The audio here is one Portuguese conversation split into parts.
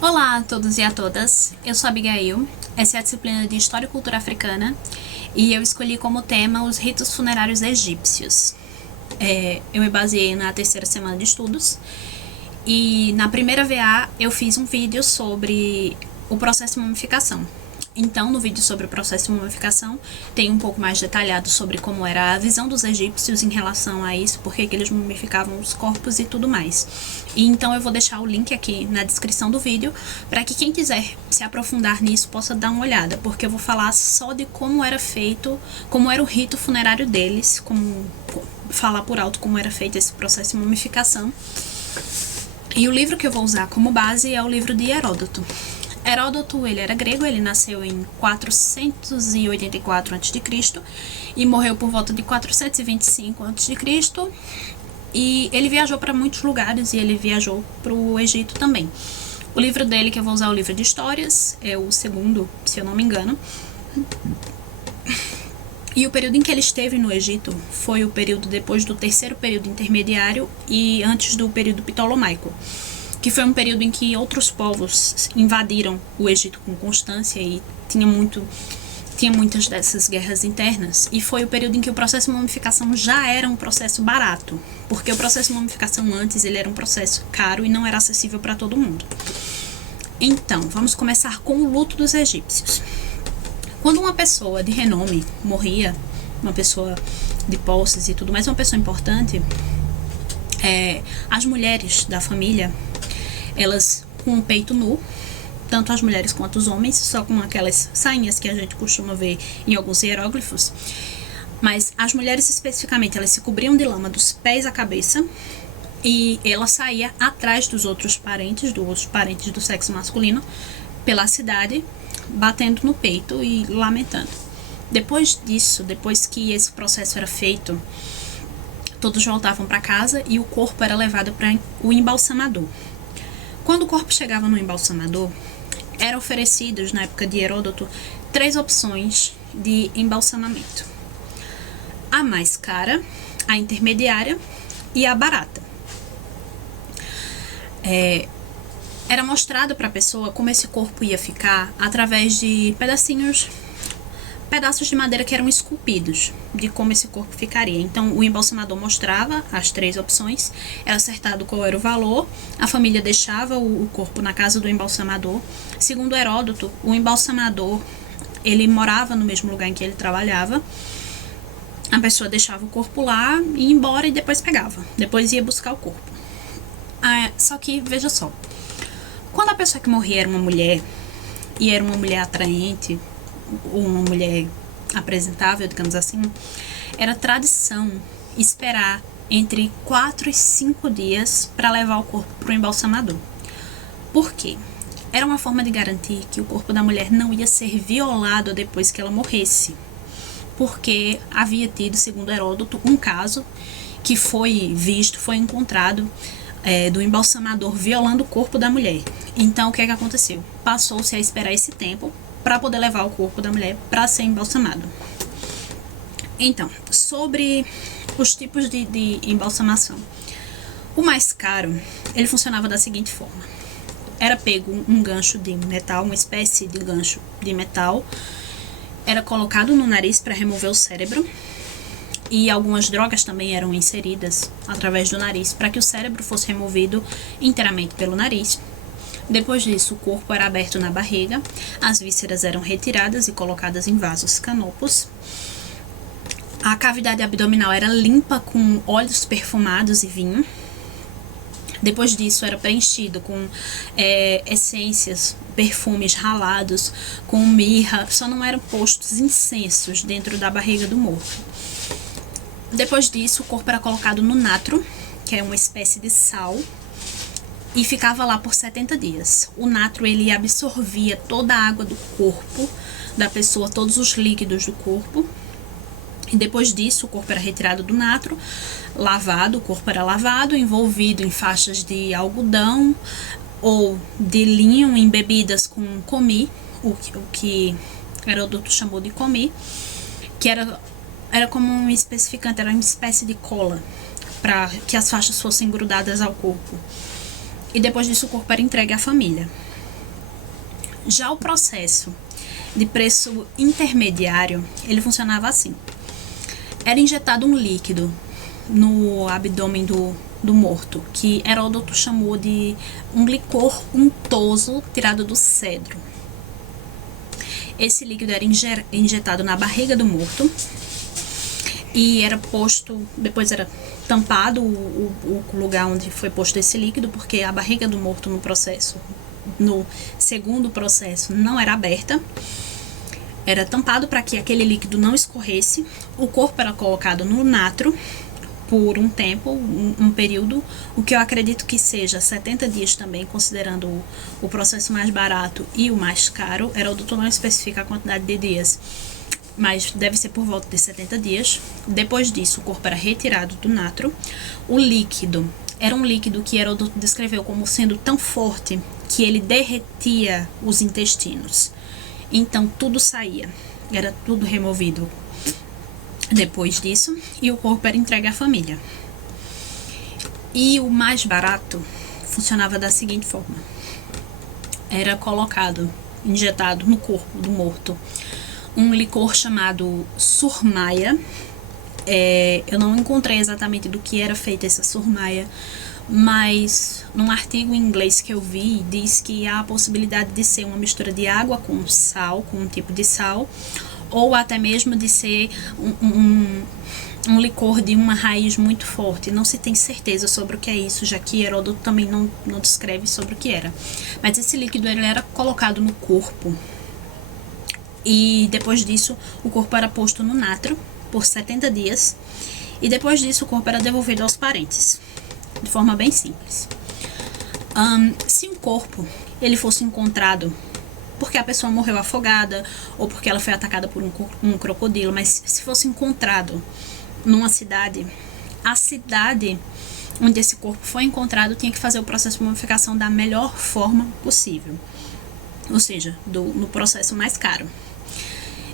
Olá a todos e a todas, eu sou a Abigail, essa é a disciplina de História e Cultura Africana e eu escolhi como tema os ritos funerários egípcios. Eu me baseei na terceira semana de estudos e na primeira VA eu fiz um vídeo sobre o processo de mumificação. Então, no vídeo sobre o processo de mumificação, tem um pouco mais detalhado sobre como era a visão dos egípcios em relação a isso, porque que eles mumificavam os corpos e tudo mais. E então eu vou deixar o link aqui na descrição do vídeo, para que quem quiser se aprofundar nisso possa dar uma olhada, porque eu vou falar só de como era feito, como era o rito funerário deles, falar por alto como era feito esse processo de mumificação. E o livro que eu vou usar como base é o livro de Heródoto. Heródoto, ele era grego, ele nasceu em 484 a.C. e morreu por volta de 425 a.C. E ele viajou para muitos lugares e ele viajou para o Egito também. O livro dele, que eu vou usar, é o livro de histórias, é o segundo, se eu não me engano. E o período em que ele esteve no Egito foi o período depois do terceiro período intermediário e antes do período ptolomaico, que foi um período em que outros povos invadiram o Egito com constância e tinha muitas dessas guerras internas, e foi o período em que o processo de mumificação já era um processo barato, porque o processo de mumificação antes ele era um processo caro e não era acessível para todo mundo. Então, vamos começar com o luto dos egípcios. Quando uma pessoa de renome morria, uma pessoa de posses e tudo mais, uma pessoa importante, as mulheres da família, elas com o peito nu, tanto as mulheres quanto os homens, só com aquelas sainhas que a gente costuma ver em alguns hieróglifos, mas as mulheres especificamente, elas se cobriam de lama dos pés à cabeça e ela saía atrás dos outros parentes do sexo masculino, pela cidade, batendo no peito e lamentando. Depois disso, depois que esse processo era feito, todos voltavam para casa e o corpo era levado para o embalsamador. Quando o corpo chegava no embalsamador, eram oferecidos, na época de Heródoto, 3 opções de embalsamamento: a mais cara, a intermediária e a barata. Era mostrado para a pessoa como esse corpo ia ficar através de pedaços de madeira que eram esculpidos, de como esse corpo ficaria. Então o embalsamador mostrava as 3 opções, era acertado qual era o valor, a família deixava o corpo na casa do embalsamador. Segundo Heródoto, o embalsamador, ele morava no mesmo lugar em que ele trabalhava, a pessoa deixava o corpo lá, ia embora e depois pegava, depois ia buscar o corpo. Só que, veja só, quando a pessoa que morria era uma mulher, e era uma mulher atraente, uma mulher apresentável, digamos assim, era tradição esperar entre 4 e 5 dias para levar o corpo para o embalsamador. Por quê? Era uma forma de garantir que o corpo da mulher não ia ser violado depois que ela morresse, porque havia tido, segundo Heródoto, um caso que foi encontrado do embalsamador violando o corpo da mulher. Então, o que aconteceu? Passou-se a esperar esse tempo para poder levar o corpo da mulher para ser embalsamado. Então, sobre os tipos de embalsamação. O mais caro, ele funcionava da seguinte forma: era pego um gancho de metal, uma espécie de gancho de metal, era colocado no nariz para remover o cérebro, e algumas drogas também eram inseridas através do nariz para que o cérebro fosse removido inteiramente pelo nariz. Depois disso, o corpo era aberto na barriga, as vísceras eram retiradas e colocadas em vasos canopos. A cavidade abdominal era limpa com óleos perfumados e vinho. Depois disso, era preenchido com essências, perfumes ralados, com mirra, só não eram postos incensos dentro da barriga do morto. Depois disso, o corpo era colocado no natro, que é uma espécie de sal, e ficava lá por 70 dias. O natro, ele absorvia toda a água do corpo da pessoa, todos os líquidos do corpo. E depois disso, o corpo era retirado do natro, lavado, o corpo era lavado, envolvido em faixas de algodão ou de linho embebidas com comi, o que Heródoto chamou de comi, que era como um especificante, era uma espécie de cola para que as faixas fossem grudadas ao corpo. E depois disso o corpo era entregue à família. Já o processo de preço intermediário, ele funcionava assim. Era injetado um líquido no abdômen do morto, que Heródoto chamou de um licor untoso tirado do cedro. Esse líquido era injetado na barriga do morto e era posto, depois era tampado o lugar onde foi posto esse líquido, porque a barriga do morto no segundo processo, não era aberta. Era tampado para que aquele líquido não escorresse. O corpo era colocado no natro por um tempo, um período, o que eu acredito que seja 70 dias também, considerando o processo mais barato e o mais caro. Heródoto não especifica a quantidade de dias, mas deve ser por volta de 70 dias. Depois disso, o corpo era retirado do natro. O líquido era um líquido que Heródoto descreveu como sendo tão forte que ele derretia os intestinos. Então, tudo saía, era tudo removido depois disso, e o corpo era entregue à família. E o mais barato funcionava da seguinte forma: era colocado, injetado no corpo do morto, um licor chamado surmaia. Eu não encontrei exatamente do que era feita essa surmaia, mas num artigo em inglês que eu vi, diz que há a possibilidade de ser uma mistura de água com sal, com um tipo de sal, ou até mesmo de ser um licor de uma raiz muito forte. Não se tem certeza sobre o que é isso, já que Heródoto também não descreve sobre o que era. Mas esse líquido ele era colocado no corpo, e depois disso o corpo era posto no natro por 70 dias, e depois disso o corpo era devolvido aos parentes, de forma bem simples. Se um corpo ele fosse encontrado porque a pessoa morreu afogada ou porque ela foi atacada por um crocodilo, mas se fosse encontrado numa cidade, a cidade onde esse corpo foi encontrado tinha que fazer o processo de mumificação da melhor forma possível, ou seja, no processo mais caro.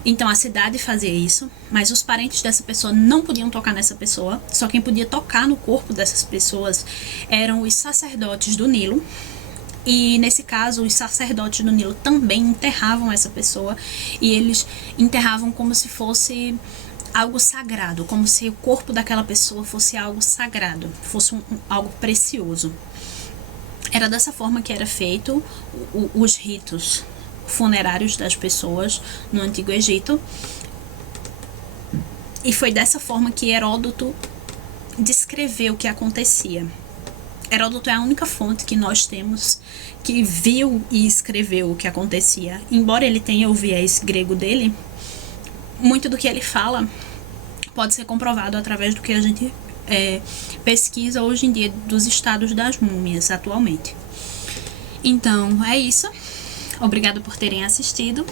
Então a cidade fazia isso, mas os parentes dessa pessoa não podiam tocar nessa pessoa. Só quem podia tocar no corpo dessas pessoas eram os sacerdotes do Nilo. E nesse caso, os sacerdotes do Nilo também enterravam essa pessoa, e eles enterravam como se fosse algo sagrado, como se o corpo daquela pessoa fosse algo sagrado, fosse algo precioso. Era dessa forma que era feito os ritos funerários das pessoas no Antigo Egito, e foi dessa forma que Heródoto descreveu o que acontecia. Heródoto é a única fonte que nós temos que viu e escreveu o que acontecia. Embora ele tenha o viés grego dele, muito do que ele fala pode ser comprovado através do que a gente pesquisa hoje em dia dos estados das múmias atualmente. Então, é isso. Obrigado por terem assistido.